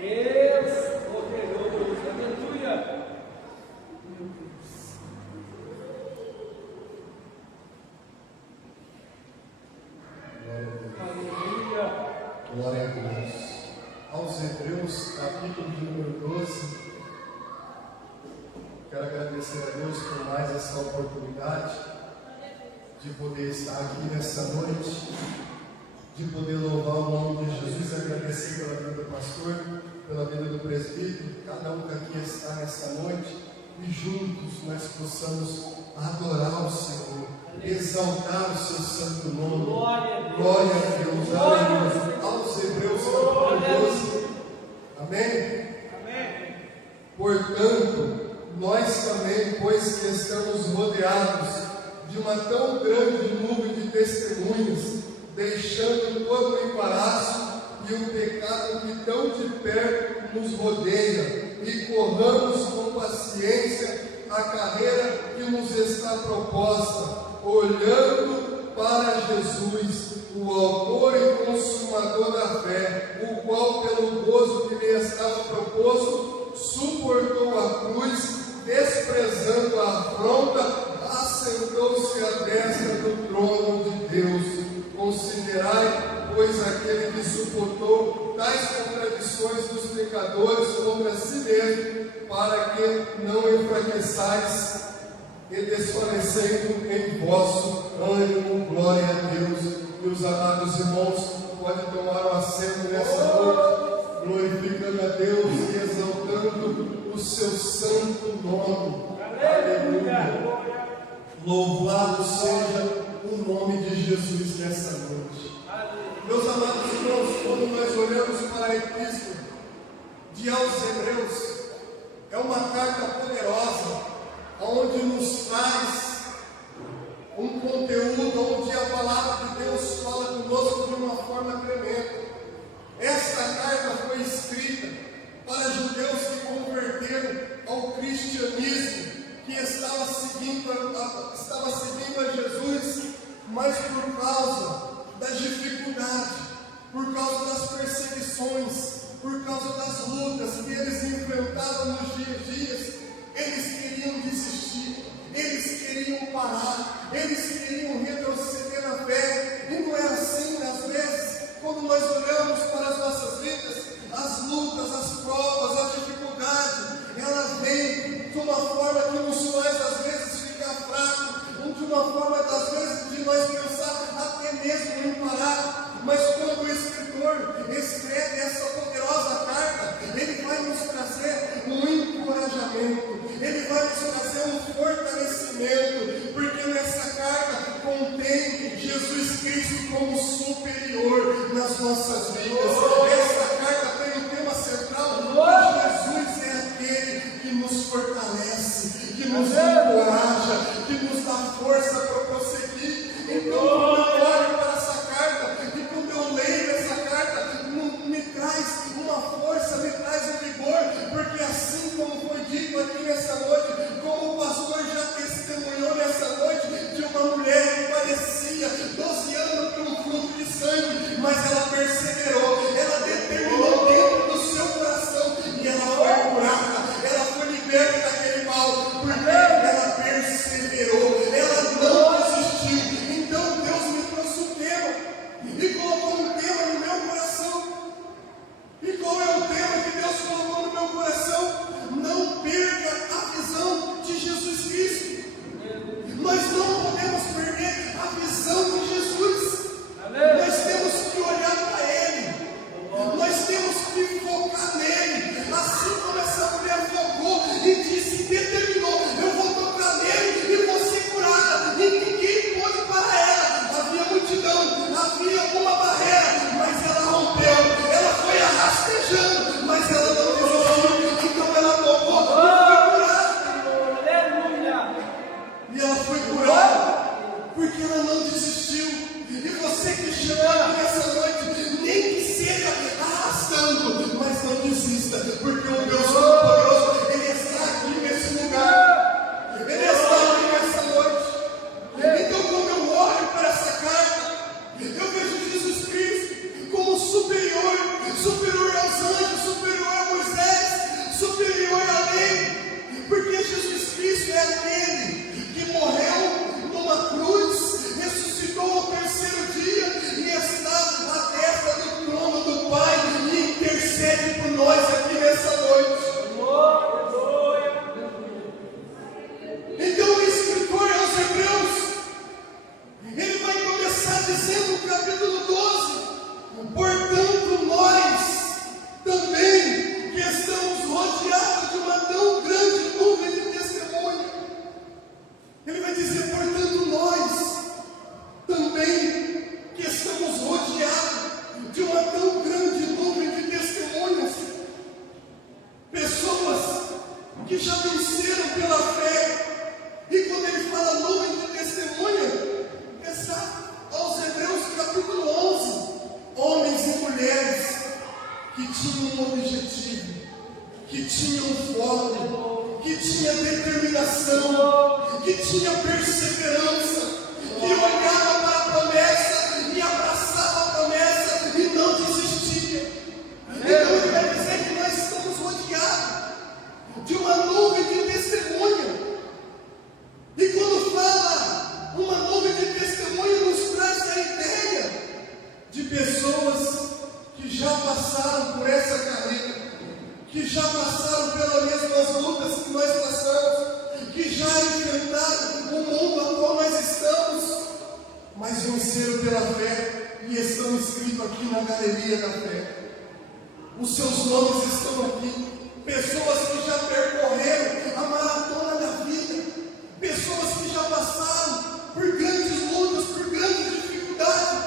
Deus poderoso, aleluia. Aleluia. Glória a Deus. Aos Hebreus, capítulo de número 12. Quero agradecer a Deus por mais essa oportunidade de poder estar aqui nessa noite, de poder louvar o nome de Jesus, agradecer pela vida do pastor, pela vida do presbítero, cada um que aqui está nessa noite, e juntos nós possamos adorar o Senhor, exaltar o seu santo nome. Glória a Deus, aleluia. Aos Hebreus, capítulo 12. Amém? Amém. Portanto, nós também, pois que estamos rodeados de uma tão grande nuvem de testemunhas, deixando todo o embaraço e o pecado que tão de perto nos rodeia, e corramos com paciência a carreira que nos está proposta, olhando para Jesus, o autor e consumador da fé, o qual, pelo gozo que lhe estava proposto, suportou a cruz, desprezando a afronta, assentou-se à destra do trono de Deus. Considerai, pois, aquele que suportou tais contradições dos pecadores contra si mesmo, para que não enfraqueçais e desfalecendo em vosso ânimo. Glória a Deus. E os amados irmãos podem tomar o assento nessa noite, glorificando a Deus e exaltando o seu santo nome. Aleluia. Louvado seja o nome de Jesus nessa noite. Meus amados irmãos, quando nós olhamos para a epístola de aos Hebreus, é uma carta poderosa, onde nos traz um conteúdo, onde a palavra de Deus fala conosco de uma forma tremenda. Esta carta foi escrita para judeus que converteram ao cristianismo, que estava seguindo a Jesus, mas por causa da dificuldade, por causa das perseguições, por causa das lutas que eles enfrentavam nos dias, eles queriam desistir, eles queriam parar, eles queriam retroceder na fé. E não é assim, às vezes, quando nós olhamos para as nossas vidas, as lutas, as provas, as dificuldades, elas vêm de uma forma que nos faz às vezes ficar fraco, de uma forma às vezes de nós pensar até mesmo em parar. Mas quando o escritor escreve essa poderosa carta, ele vai nos trazer um encorajamento, ele vai nos trazer um fortalecimento, porque nessa carta contém Jesus Cristo como superior nas nossas vidas. Essa carta tem um tema central: Jesus é aquele que nos fortalece, que nos encoraja, que nos dá força para prosseguir. Então, quando eu olho para essa carta, e quando eu leio essa carta, me traz uma força, me traz um vigor, porque assim como foi dito aqui nessa noite, como o pastor já testemunhou nessa noite, de uma mulher que parecia 12 anos com um fluxo de sangue, mas ela perseverou, ela determinou dentro do seu coração, e ela foi curada, ela foi liberta daquele mal, porque ela perseverou, ela não desistiu. Então Deus me trouxe um tema, e colocou um tema no meu coração. E qual é o tema que Deus colocou no meu coração? Não perca a visão de Jesus Cristo. Nós não podemos perder a visão de Jesus. Nós temos que olhar para Ele, nós temos que focar nele, assim como essa mulher focou e disse, determinou: eu vou tocar nele e vou ser curada. E ninguém pôde parar ela. Havia multidão, havia uma barreira, mas ela rompeu, ela foi arrastejando, mas ela não desistiu. Então ela tocou e foi curada. Aleluia. E ela foi curada porque ela não desistiu. E você que chegou aqui nessa noite, nem que seja arrastando, mas não desista, porque o Deus Todo-Poderoso, Ele está aqui nesse lugar, Ele está aqui nessa noite. Então, quando eu olho para essa carta, eu vejo Jesus Cristo como superior aos anjos, superior tinha um objetivo, que tinha um foco, que tinha determinação, que tinha perseverança, que olhava para a promessa e abraçava a promessa e não desistia. Então eu quero dizer que nós estamos rodeados de uma nuvem de testemunha. E quando fala uma nuvem de testemunha, nos traz a ideia de pessoas que já passaram por essa carreira, que já passaram pelas mesmas lutas que nós passamos, que já enfrentaram o mundo a qual nós estamos, mas venceram pela fé e estão inscritos aqui na galeria da fé. Os seus nomes estão aqui. Pessoas que já percorreram a maratona da vida, pessoas que já passaram por grandes lutas, por grandes dificuldades,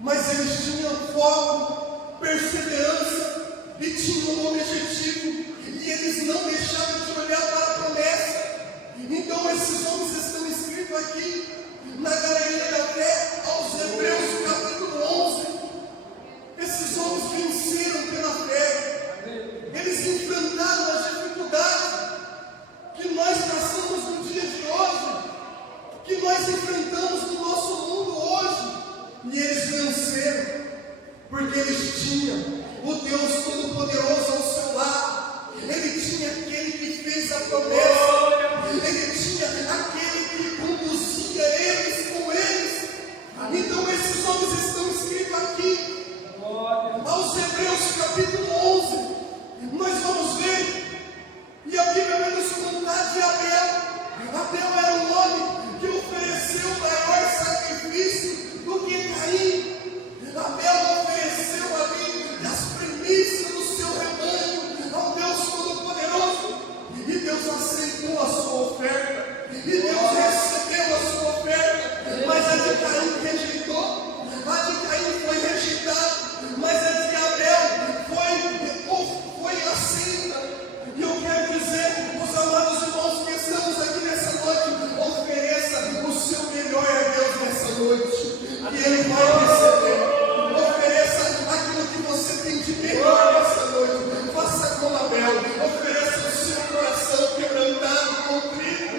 mas eles tinham foco, perseverança e tinham um objetivo, e eles não deixaram de olhar para a promessa. Então esses homens estão escritos aqui na galeria da fé, aos Hebreus capítulo 11. Esses homens venceram pela fé. Eles enfrentaram as dificuldades que nós passamos no dia de hoje, que nós enfrentamos no nosso mundo hoje, e eles venceram, porque eles tinham o Deus Todo-Poderoso ao seu lado. Ele tinha aquele que fez a promessa, ele tinha aquele que conduzia eles com eles. Então esses homens estão escritos aqui, aos Hebreus capítulo 11. Nós vamos ver, e a Bíblia vai nos contar de Abel. Abel era um homem que ofereceu maior sacrifício do que Caim. Abel ofereceu ali as primícias do seu rebanho ao Deus Todo-Poderoso, e Deus aceitou a sua oferta, e Deus recebeu a sua oferta. Mas a de Caim rejeitou, a de Caim foi rejeitada, mas a de Abel foi aceita. E eu quero dizer, os amados irmãos que estamos aqui nessa noite, ofereça o seu melhor a Deus nessa noite, e Ele vai receber. Ofereça aquilo que você tem de melhor nessa noite. Faça como Abel, ofereça o seu coração quebrantado, contrito,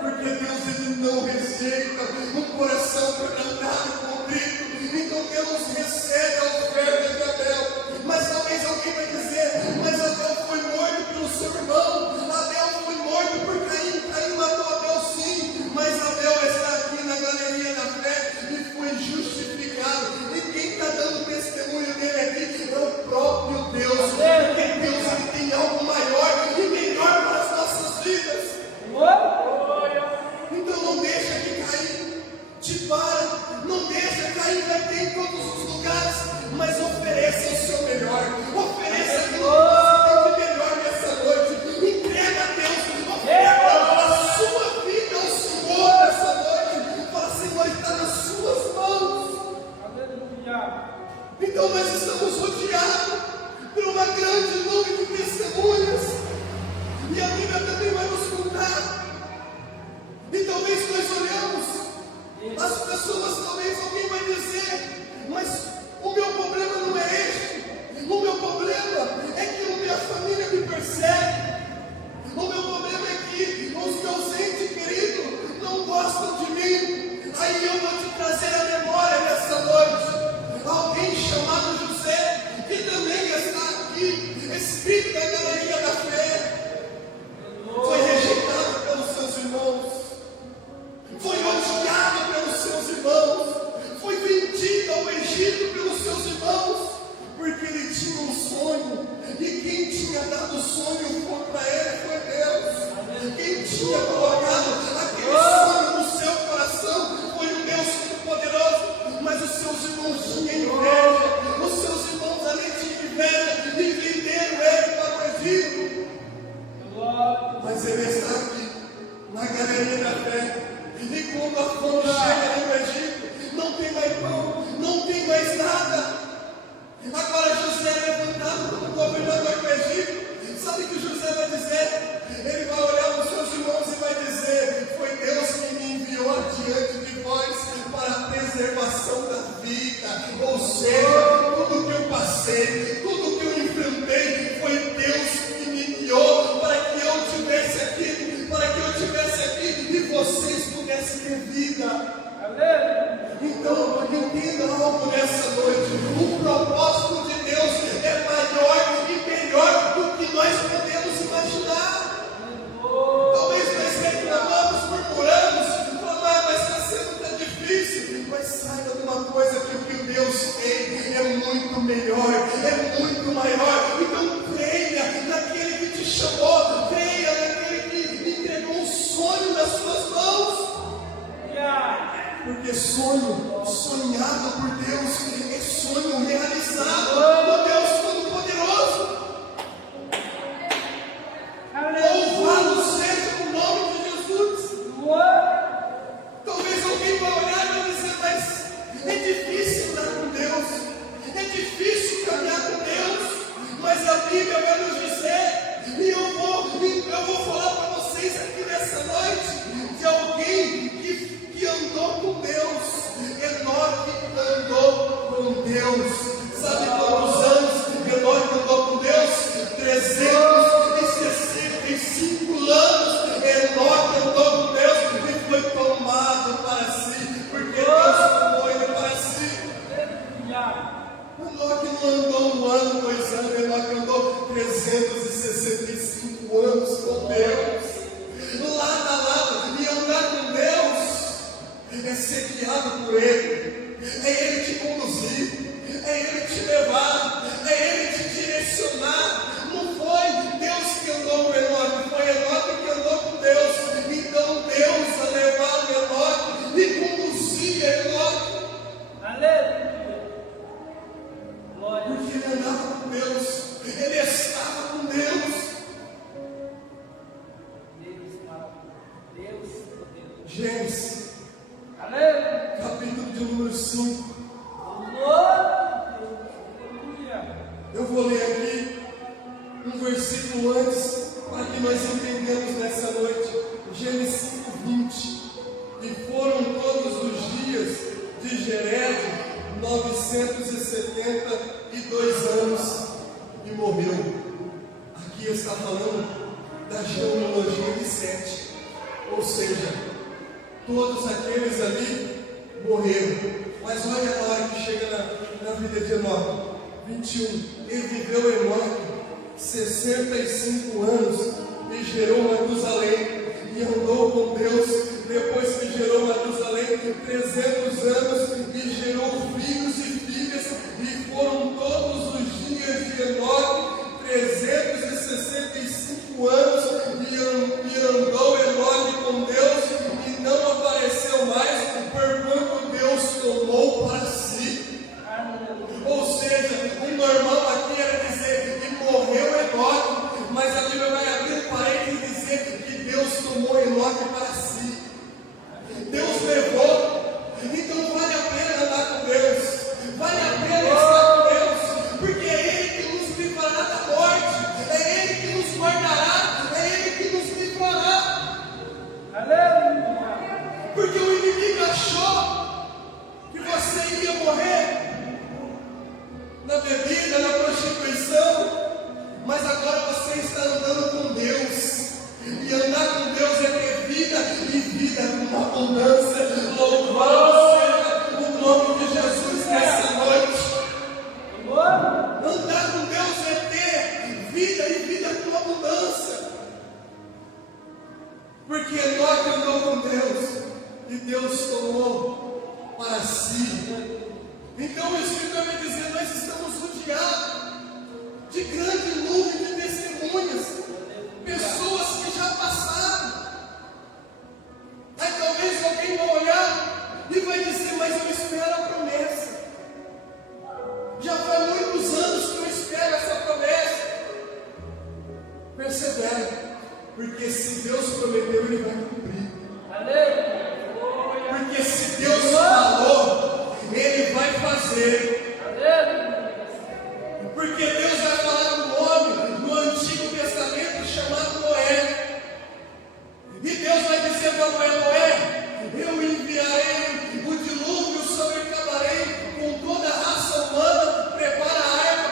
porque Deus ele não rejeita um coração quebrantado e contrito. Então Deus recebe a oferta de Abel. Mas talvez alguém vai dizer, mas Abel foi morto pelo seu irmão, Abel foi morto por Caim, Caim matou Abel sim, mas Abel está aqui na galeria da fé e foi justificado. E quem está dando testemunho dele aqui é o próprio Deus, porque Deus ele tem algo maior e melhor para as nossas vidas. Então não deixa que Caim te para, não deixa Caim vai ter em todos os lugares, mas ofereça o seu melhor, ofereça aquilo que você tem de melhor nessa noite, entrega a Deus, oferta a sua vida ao Senhor nessa noite, fala, Senhor, está nas suas mãos. Então nós estamos rodeados por uma grande nuvem de testemunhas, e a Bíblia também vai nos contar. E talvez nós olhamos, as pessoas, talvez alguém vai dizer, mas o meu problema não é este, o meu problema é que a minha família me persegue, o meu problema é que os meus entes queridos não gostam de mim. Aí eu vou te trazer a memória nessa noite, alguém chamado José, que também está aqui, escrito na galeria da fé, foi rejeitado pelos seus irmãos, foi odiado pelos seus irmãos, foi vendido ao Egito pelos seus irmãos, porque ele tinha um sonho, e quem tinha dado o sonho para ele foi Deus. Quem tinha colocado aquele sonho no seu coração foi o Deus Todo-Poderoso, mas os seus irmãos tinham inveja, os seus irmãos ali tinham inveja e venderam ele para o Egito. Mas ele está aqui na galeria da fé. E quando a fome chega no Egito, não tem mais pão, não tem mais nada. Agora José é levantado como governador do Egito. Sabe o que José vai dizer? Ele vai olhar para os seus irmãos e vai dizer, foi Deus que me enviou adiante de vós para a preservação da vida. Ou seja, tudo que eu passei passei, tudo que eu enfrentei, foi Deus que me guiou para que eu estivesse aqui, e vocês pudessem ter vida. Então, entenda algo nessa noite: o propósito de Deus é maior e melhor do que nós podemos imaginar. Talvez nós reclamamos, murmuramos, falamos, mas está sendo tão difícil. Mas saiba de uma coisa, que o que Deus tem é muito melhor, é muito maior. Então creia naquele que te chamou, creia naquele que entregou um sonho nas suas mãos. Porque sonho sonhado por Deus é sonho realizado por Deus Todo-Poderoso. Louvado seja o nome de Jesus. Talvez alguém vá olhar e vai dizer, mas é difícil andar com Deus, é difícil caminhar com Deus, mas a Bíblia vai nos dizer, e eu vou falar para vocês aqui nessa noite, de alguém que andou com Deus. Enoque andou com Deus. Sabe quantos anos Enoque andou com Deus? 365 anos Enoque andou com Deus e foi tomado para si, porque Deus tomou ele para si. Enoque não andou 1 ano, 2 anos, Enoque andou 365 anos com Deus. Lado a lado, e andar com Deus é ser guiado por Ele, é Ele te conduzir, é Ele te levar, é Ele te direcionar. Não foi Deus que andou com Enoque, foi Enoque que andou com Deus. Então Deus a levar o Enoque e conduzia Enoque. Porque ele andava com Deus, ele estava com Deus. Gênesis, capítulo de número 5. Eu vou ler aqui um versículo antes, para que nós entendamos nessa noite. Gênesis 5:20. E foram todos os dias de Jered 972 anos e morreu. Aqui está falando da genealogia de Sete, ou seja, todos aqueles ali morreram. Mas olha a hora que chega na vida de Enoque. 21. E viveu Enoque 65 anos e gerou Matusalém. E andou com Deus depois que gerou Matusalém 300 anos e gerou filhos e filhas. E foram todos os dias de Enoque 365 anos e andou Enoque com Deus e não apareceu mais, porquanto Deus tomou para si. Ou seja, o normal aqui era dizer que morreu Enoque, mas a Bíblia vai abrir um parênteses e dizer que Deus tomou Enoque para si. Deus levou. Então vale a pena andar com Deus, vale a pena estar com Deus, porque é Ele que nos livrará da morte, é Ele que nos guardará, é Ele que nos livrará. Porque o inimigo achou que você ia morrer na bebida, na prostituição, mas agora você está andando com Deus, e andar com Deus é ter vida, e vida com abundância. Louvado seja o nome de Jesus nessa noite. Andar com Deus é ter vida, e vida com abundância, porque Enoque andou com Deus e Deus tomou para si. Então o Espírito vai dizer, nós estamos rodeados de grande nuvem de testemunhas, pessoas que já passaram. Aí talvez alguém vai olhar e vai dizer, mas eu espero a promessa. Já faz muitos anos que eu espero essa promessa. Persevere, porque se Deus prometeu, Ele vai cumprir. Porque se Deus falou, Ele vai fazer. Porque Deus vai falar com um homem no Antigo Testamento chamado Noé. E Deus vai dizer para Noé: eu enviarei o dilúvio sobre Cabarém com toda a raça humana, prepara a arca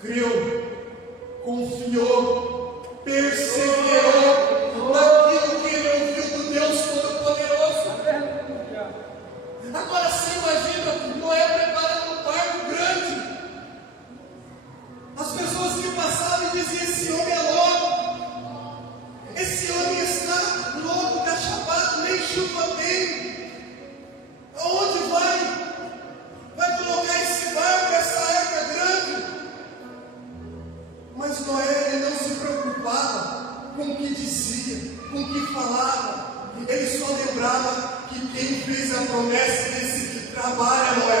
creu, confiou, perseverou naquilo que ele ouviu do Deus Todo-Poderoso. Aleluia. Agora você imagina Noé preparando um barco grande. As pessoas que passavam e diziam: esse homem é louco, esse homem está louco, está chapado, nem chuva tem. Aonde vai? Vai colocar esse barco, essa arca grande? Mas Noé, ele não se preocupava com o que dizia, com o que falava. Ele só lembrava que quem fez a promessa disse: trabalha, Noé,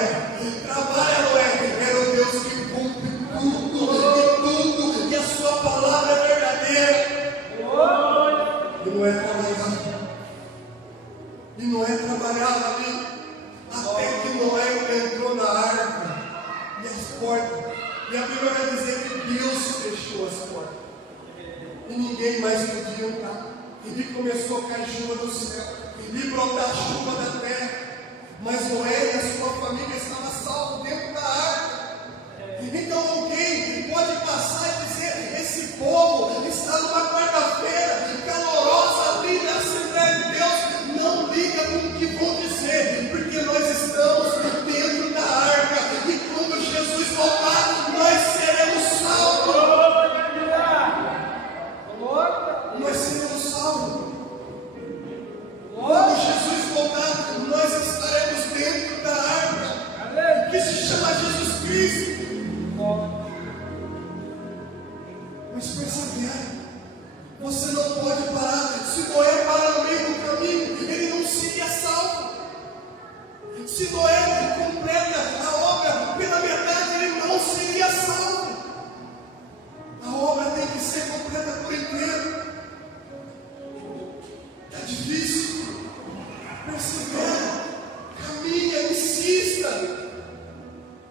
era o Deus que cumpre tudo, e a sua palavra é verdadeira. E Noé trabalhava ali, até que Noé entrou na arca, e as portas, e a Bíblia vai dizer que Deus fechou as portas, e ninguém mais podia entrar. E começou a cair chuva do céu, e brotar chuva da terra, mas Noé e a sua família estavam salvos dentro da arca. Então alguém pode passar e dizer: esse povo está numa quarta-feira calorosa ali na Assembleia de Deus. Não liga com o que vão dizer, porque nós estamos dentro da arca, e quando Jesus voltar, nós seremos salvos. Nós seremos salvos. Quando Jesus voltar, nós estaremos dentro da arca, que se chama Jesus Cristo. Mas persevera. Você não pode parar. Se Noé parar no meio do caminho, ele não seria salvo. Se Noé completa a obra pela metade, ele não seria salvo. A obra tem que ser completa por inteiro. Está difícil. Persevera. Caminha, insista.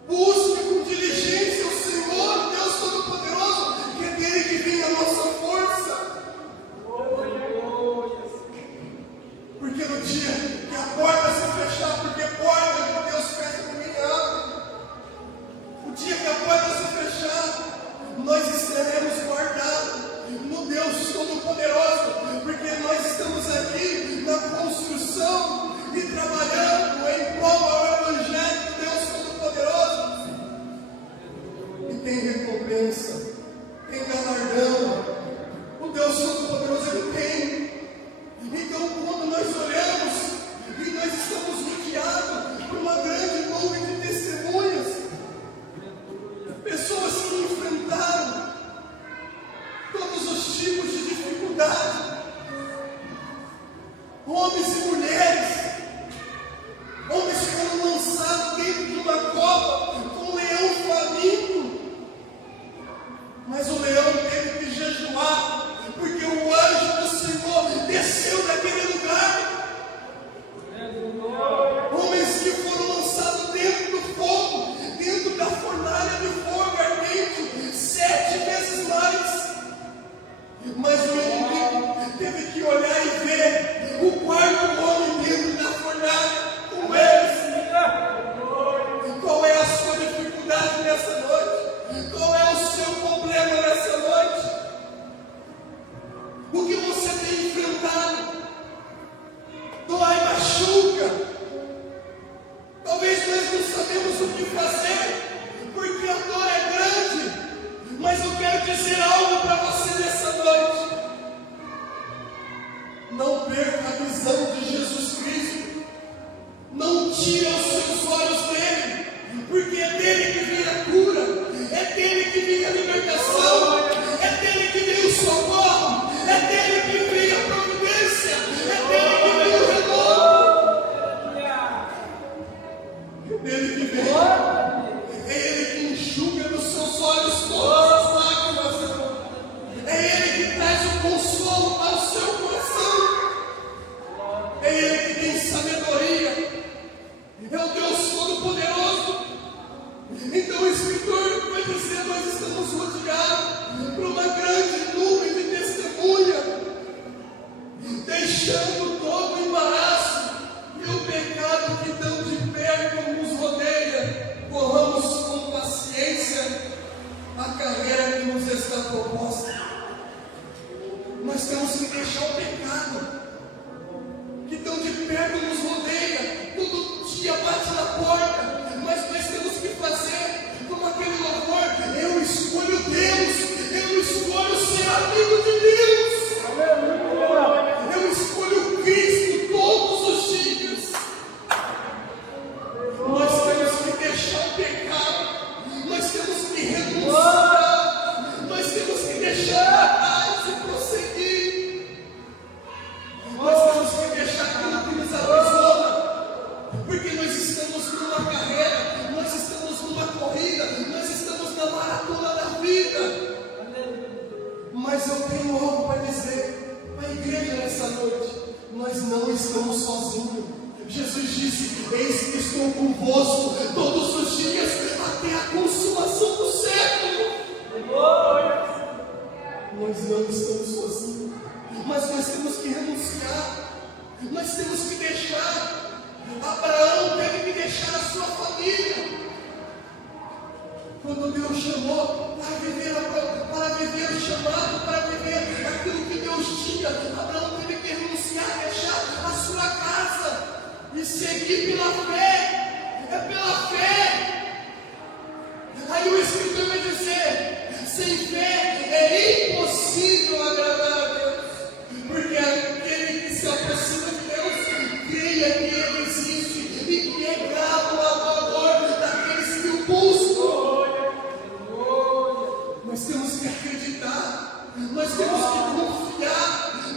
Busque com diligência o Senhor, Deus Todo-Poderoso, que é dele que vem a nossa força. Porque no dia que a porta se fechar, porque porta que Deus fecha por mim abre. O dia que a porta se fechar, nós estaremos guardados no Deus Todo-Poderoso, porque nós estamos aqui na construção e trabalhando em prol ao Evangelho do Deus Todo-Poderoso. E tem recompensa, tem galardão. O Deus Todo-Poderoso, ele tem. Então, quando nós olhamos e nós estamos rodeados por uma grande nuvem de testemunhas, pessoas que enfrentaram todos os tipos de dificuldade, homens e mulheres, homens foram lançados dentro de uma cova com um leão faminto, mas o leão teve que jejuar, porque o anjo do Senhor desceu daquele lugar. Homens que foram lançados dentro do fogo, dentro da fornalha de fogo ardente, 7 vezes mais. Mas o inimigo Nós temos que deixar o pecado que tão de perto nos rodeia, todo dia bate na porta, mas nós temos que fazer como aquele louvor: eu escolho Deus, eu escolho ser amigo de Deus, eu escolho Cristo todos os dias. Nós temos que deixar o pecado, nós temos que renunciar, nós temos que deixar atrás e prosseguir. Nós temos que deixar aquilo que nos aprisiona, porque nós estamos numa carreira, nós estamos numa corrida, nós estamos na maratona da vida. Mas eu tenho algo para dizer para a igreja nessa noite: nós não estamos sozinhos. Jesus disse: eis que estou convosco todos os dias até a consumação do século. Nós não estamos sozinhos, mas nós temos que renunciar, nós temos que deixar. Abraão teve que deixar a sua família. Quando Deus chamou para viver o chamado, para viver aquilo que Deus tinha, Abraão teve que renunciar, deixar a sua casa e seguir pela fé. É pela fé. Aí o Escritor vai dizer: sem fé é impossível agradar a Deus, porque aquele que se aproxima de Deus creia que Ele existe e que é grato ao amor daqueles que o buscam. Nós temos que acreditar, nós temos que confiar,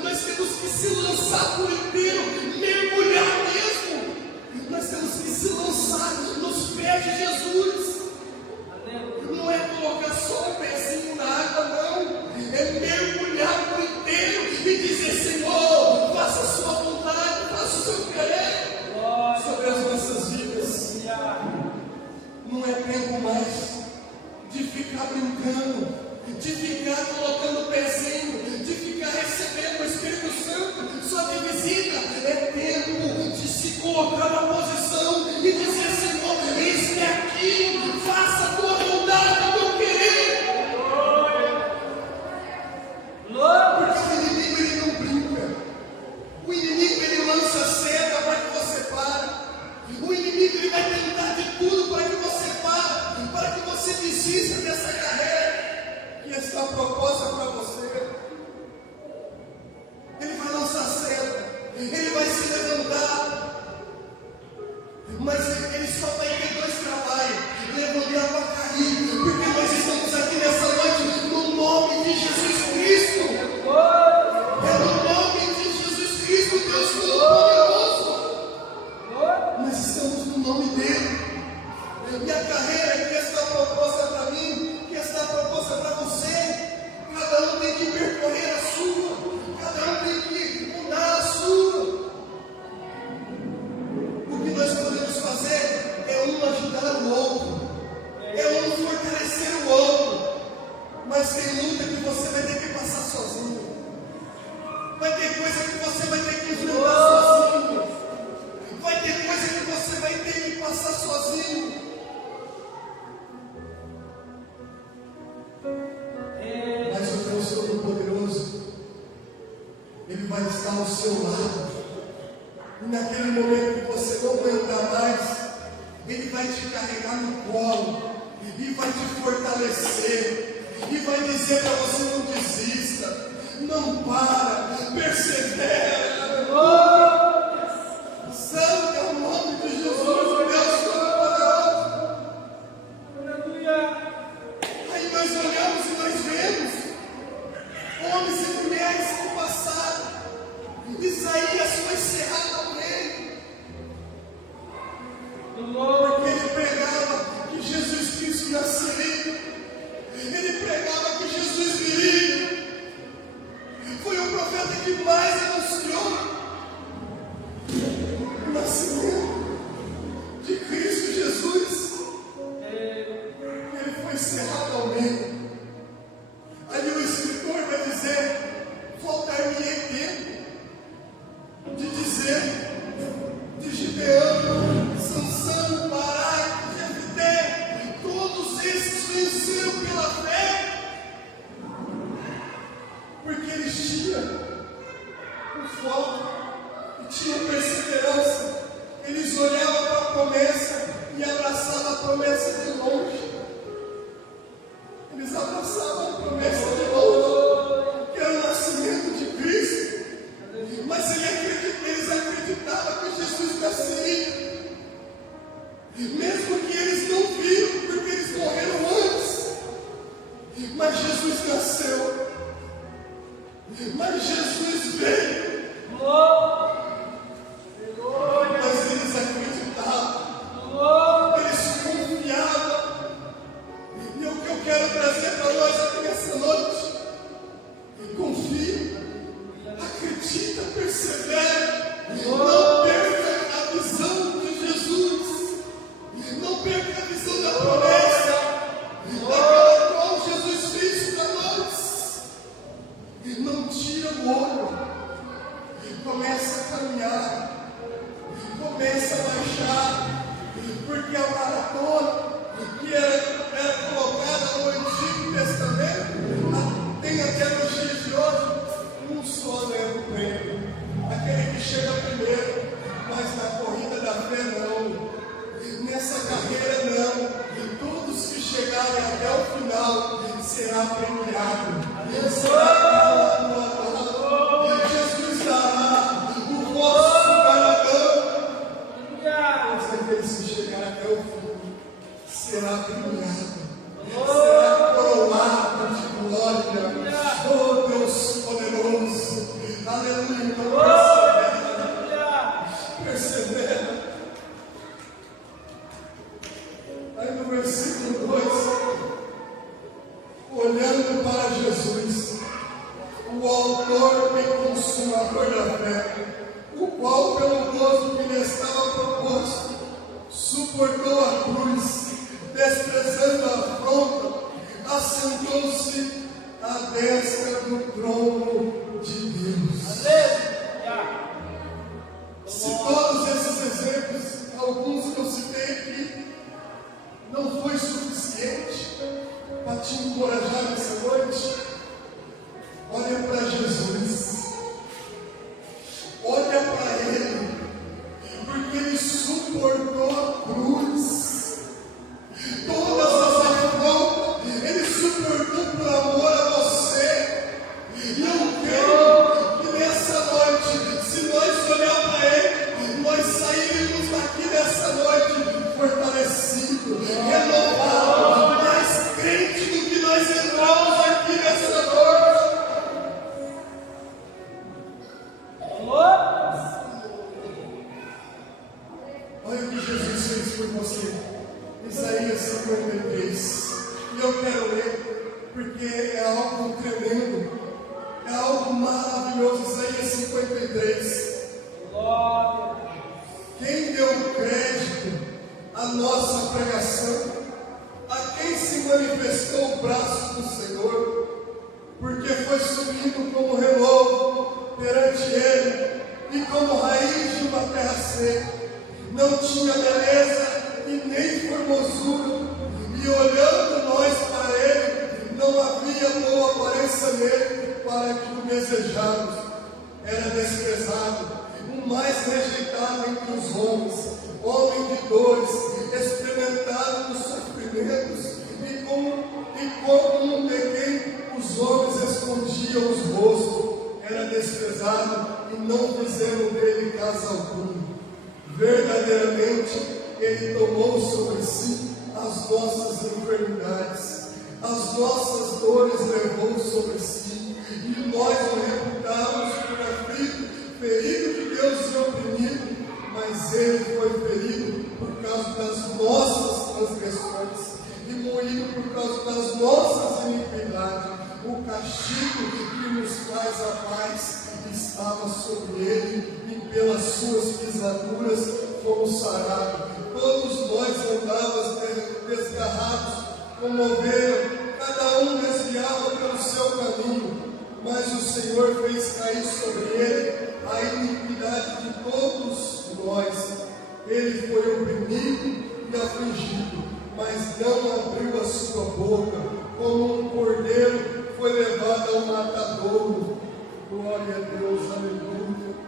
nós temos que se lançar por inteiro, mergulhar mesmo. Nós temos que se lançar nos pés de Jesus. Não é colocar só o pezinho na água, não. É mergulhar por inteiro e dizer: Senhor, faça a sua vontade, faça o seu querer sobre as nossas vidas. Não é tempo mais de ficar brincando, de ficar colocando o pezinho, de ficar recebendo o Espírito Santo só de visita. É tempo de se colocar na posição e dizer: Senhor, eis-me aqui, faça a tua vontade, o teu querer. Porque o inimigo, ele não brinca. O inimigo, ele lança seta para que você pare. O inimigo, ele vai tentar de tudo para que você pare, para que você desista dessa carreira que está proposta para você. Ele vai lançar seta, ele vai se levantar, mas ele só vai ter dois trabalhos: levantar para cair, porque nós estamos aqui nessa noite no nome de Jesus Cristo. É no nome de Jesus Cristo, Deus Todo-Poderoso. Nós estamos no nome dele. E a carreira que está proposta para mim, que está proposta para você, cada um tem que percorrer a sua, cada um tem que mudar a sua. O que nós podemos fazer é um ajudar o outro, é um fortalecer o outro. Mas tem luta que você vai ter que passar sozinho, vai ter coisa que você vai ter que enfrentar sozinho, vai ter coisa que você vai ter que passar sozinho. Mas o Deus Todo-Poderoso, Ele vai estar ao seu lado. E naquele momento que você não aguentar mais, Ele vai te carregar no colo e vai te fortalecer e vai dizer para você: não desista, não para, persevera. Santo é o nome de Jesus, Deus Todo-Poderoso. Aí nós olhamos e nós vemos homens e mulheres que passaram. Isaías foi cerrado ao meio, porque ele pregava que Jesus Cristo nasceria, ele pregava que Jesus viria. Foi o profeta que mais anunciou o nascimento de Cristo Jesus. Ele foi cerrado ao meio. Ali o Escritor vai dizer: faltar-me-ei tempo de dizer de Gideão, Sansão, Baraque, Jefté, todos esses venceram pela fé, porque eles tinham foco e tinham perseverança. Eles olhavam para a promessa e abraçavam a promessa de longe. Eles abraçavam a promessa de longe, que era o nascimento de Cristo. Mas eles acreditavam que Jesus nasceria. Mesmo que eles não viram, porque eles morreram antes. Mas Jesus nasceu. Mas Jesus veio. Mas eles acreditavam. Eles confiavam. E o que eu quero trazer para nós aqui nessa noite: confia, acredita, persevera. Não perca a visão de Jesus. Não perca a visão da promessa, daquela qual Jesus fez para nós. Não tira o olho. Começa a caminhar. Começa a marchar. Porque a maratona que era colocada no Antigo Testamento tem até nos dias de hoje um só leva o prêmio. Aquele que chega primeiro. Mas na corrida da fé não. Nessa carreira não. Todos que chegarem até o final será premiado. Jesus dará o vosso galardão. Mas aqueles que chegarem até o fim será premiado. Será coroado de glória. Oh Deus poderoso. Aleluia. Persevera. Aí no versículo 2, olhando para Jesus, o autor e consumador da fé, o qual pelo gozo que lhe estava proposto, suportou a cruz, desprezando a afronta, assentou-se à destra do trono de Deus. Se todos esses exemplos, alguns que eu citei aqui, não foi suficiente para te encorajar nessa noite, olha para Jesus, olha para Ele, porque Ele suportou a cruz, todas as afrontas, Ele suportou por amor a você. E eu creio que nessa noite, se nós olhar para Ele, nós sairemos daqui nessa noite fortalecidos, renovados, mais crentes do que nós entramos aqui nessa noite. Olha o que Jesus fez por você. Isaías 53. E eu quero ler, porque é algo tremendo, é algo maravilhoso. Isaías 53. Quem deu crédito à nossa pregação? A quem se manifestou o braço do Senhor? Porque foi subindo como renovo perante Ele, e como raiz de uma terra seca. Não tinha beleza e nem formosura, e olhando nós para Ele, não havia boa aparência nele para que o desejáramos. Era desprezado, o mais rejeitado entre os homens, homem de dores, experimentado nos sofrimentos, e como um de quem os homens escondiam os rostos. Era desprezado e não fizeram dele caso algum. Verdadeiramente, Ele tomou sobre si as nossas enfermidades, as nossas dores levou sobre si, e nós o reputamos por aflito, ferido de Deus e oprimido. Mas Ele foi ferido por causa das nossas transgressões e moído por causa das nossas iniquidades. O castigo que nos traz a paz estava sobre Ele, e pelas suas pisaduras fomos sarados. Todos nós andávamos desgarrados como ovelha, cada um desviava pelo seu caminho, mas o Senhor fez cair sobre Ele a iniquidade de todos nós. Ele foi oprimido e afligido, mas não abriu a sua boca. Como um cordeiro foi levado ao matadouro. Glória a Deus, aleluia.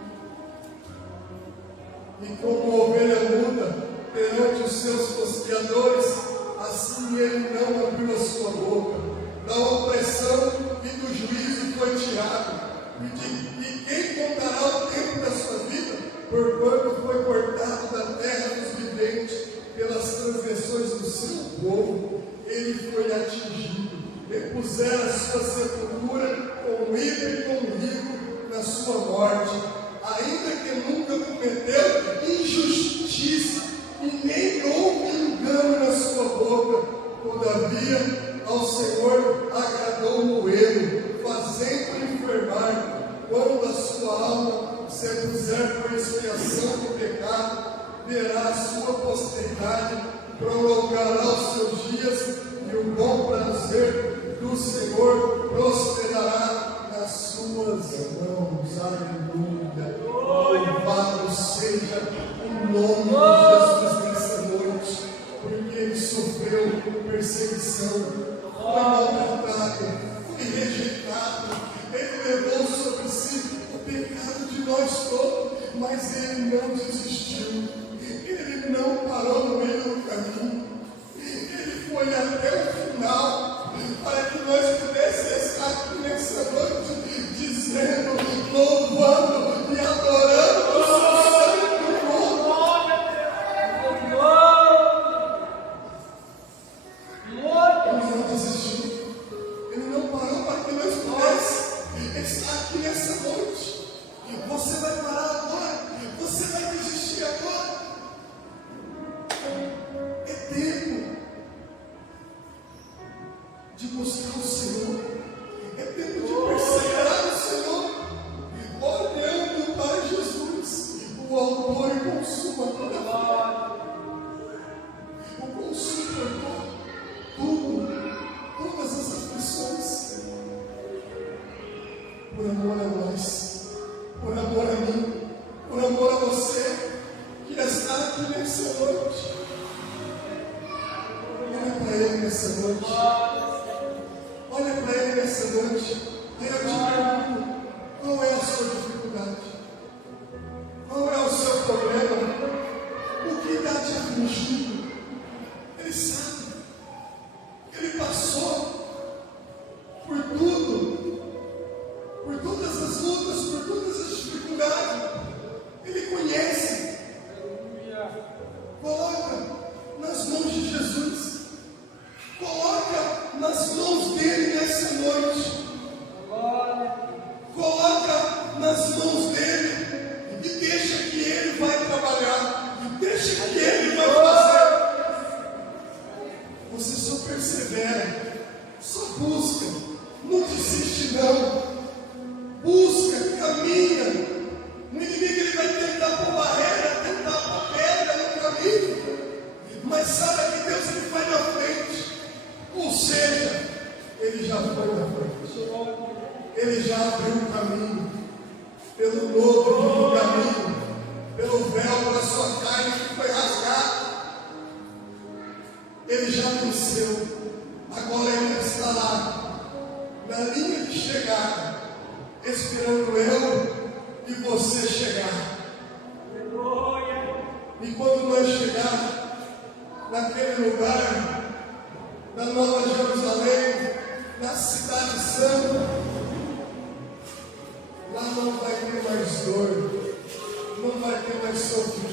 pusera a sua sepultura com ímpio e com rico na sua morte, ainda que nunca cometeu injustiça e nem houve engano na sua boca, todavia ao Senhor agradou moê-lo, fazendo-o enfermar, quando a sua alma se puser por expiação do pecado, verá a sua posteridade, prolongará os seus dias, e o bom prazer do Senhor prosperará nas suas mãos. Aleluia! Louvado seja o nome de Jesus nessa noite, porque ele sofreu perseguição, foi maltratado, foi rejeitado, ele levou sobre si o pecado de nós todos, mas ele não desistiu, ele não parou no meio do caminho, ele foi até o final, para que nós pudéssemos estar aqui nessa noite, dizendo, louvando e adorando o Santo nome. Ele não desistiu, ele não parou para que nós pudéssemos estar aqui nessa noite. Você vai parar agora, você vai desistir agora. É tempo de buscar o Senhor, é tempo de perseverar no Senhor, olhando para Jesus, o autor e consumador da fé, o consumador, todas as aflições, por amor a nós, por amor a mim, por amor a você, que está aqui nessa noite. Olha para Ele nessa noite. Olha para Ele nessa noite. Aí eu te pergunto, qual é a sua dificuldade? Qual é o seu problema? O que está te afligindo? Ele sabe. Ele passou por tudo, por todas as lutas, por todas as dificuldades. Ele conhece. Coloca nas mãos de Jesus. Coloca nas mãos dele nessa noite. Coloca nas mãos dele e deixa que ele vai trabalhar. Deixa que ele vai fazer. Você só persevera, só busca, não desiste não. Busca, caminha. O inimigo ele vai tentar pôr barreira, tentar pôr pedra no caminho, mas sabe que Deus ele vai na frente. Ou seja, ele já foi na frente, ele já abriu o caminho, pelo novo caminho, pelo véu da sua carne que foi rasgado. Ele já venceu, agora ele está lá, na linha de chegada, esperando eu e você chegar. E quando nós chegar naquele lugar, na Nova Jerusalém, na Cidade Santa, lá não vai ter mais dor, não vai ter mais sofrimento.